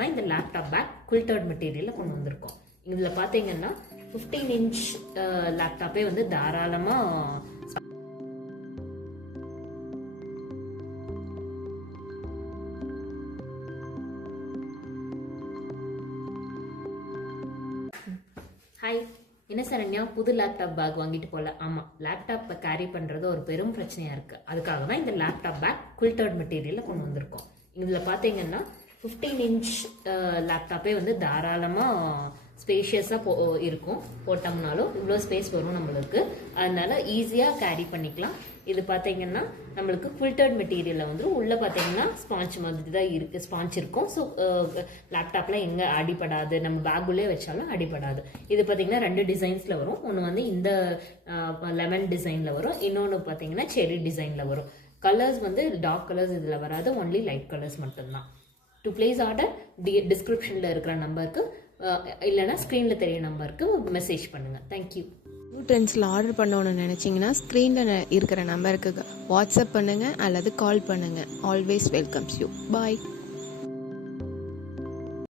தான் இந்த laptop bag குயில்டர்ட் மெட்டீரியலில் கொண்டு வந்திருக்கோம். இதில் பார்த்தீங்கன்னா 15 இன்ச் லேப்டாப்பே வந்து தாராளமாக ஹாய், என்ன சரண்யா புது லேப்டாப் பேக் வாங்கிட்டு போகல? ஆமாம், லேப்டாப்பை கேரி பண்ணுறது ஒரு பெரும் பிரச்சனையாக இருக்குது. அதுக்காக தான் இந்த லேப்டாப் பேக் குயில்டர்ட் மெட்டீரியலில் கொண்டு வந்திருக்கோம். இதில் பார்த்தீங்கன்னா 15 இன்ச் லேப்டாப்பே வந்து தாராளமாக ஸ்பேஷியஸாக இருக்கும். போட்டோம்னாலும் இவ்வளோ ஸ்பேஸ் வரும் நம்மளுக்கு. அதனால ஈஸியாக கேரி பண்ணிக்கலாம். இது பார்த்தீங்கன்னா நம்மளுக்கு ஃபில்டர்ட் மெட்டீரியலில் வந்து உள்ளே பார்த்தீங்கன்னா ஸ்பாஞ்ச் மாதிரி தான் இருக்குது. ஸ்பாஞ்ச் இருக்கும். ஸோ லேப்டாப்பில் எங்கே அடிபடாது, நம்ம பேக்குள்ளே வச்சாலும் அடிபடாது. இது பார்த்தீங்கன்னா 2 டிசைன்ஸில் வரும். ஒன்று வந்து இந்த லெமன் டிசைனில் வரும், இன்னொன்று பார்த்தீங்கன்னா செரி டிசைனில் வரும். கலர்ஸ் வந்து டார்க் கலர்ஸ் இதில் வராது, ஒன்லி லைட் கலர்ஸ் மட்டும்தான். டு பிளேஸ் ஆர்டர் டிஸ்கிரிப்ஷனில் இருக்கிற நம்பருக்கு இல்லைனா ஸ்க்ரீனில் தெரிய நம்பருக்கு மெசேஜ் பண்ணுங்கள். தேங்க்யூ. நியூ ட்ரெண்ட்ஸில் ஆர்டர் பண்ணணும்னு நினச்சிங்கன்னா ஸ்க்ரீனில் இருக்கிற நம்பருக்கு வாட்ஸ்அப் பண்ணுங்கள் அல்லது கால் பண்ணுங்கள். Always welcomes you. பாய்.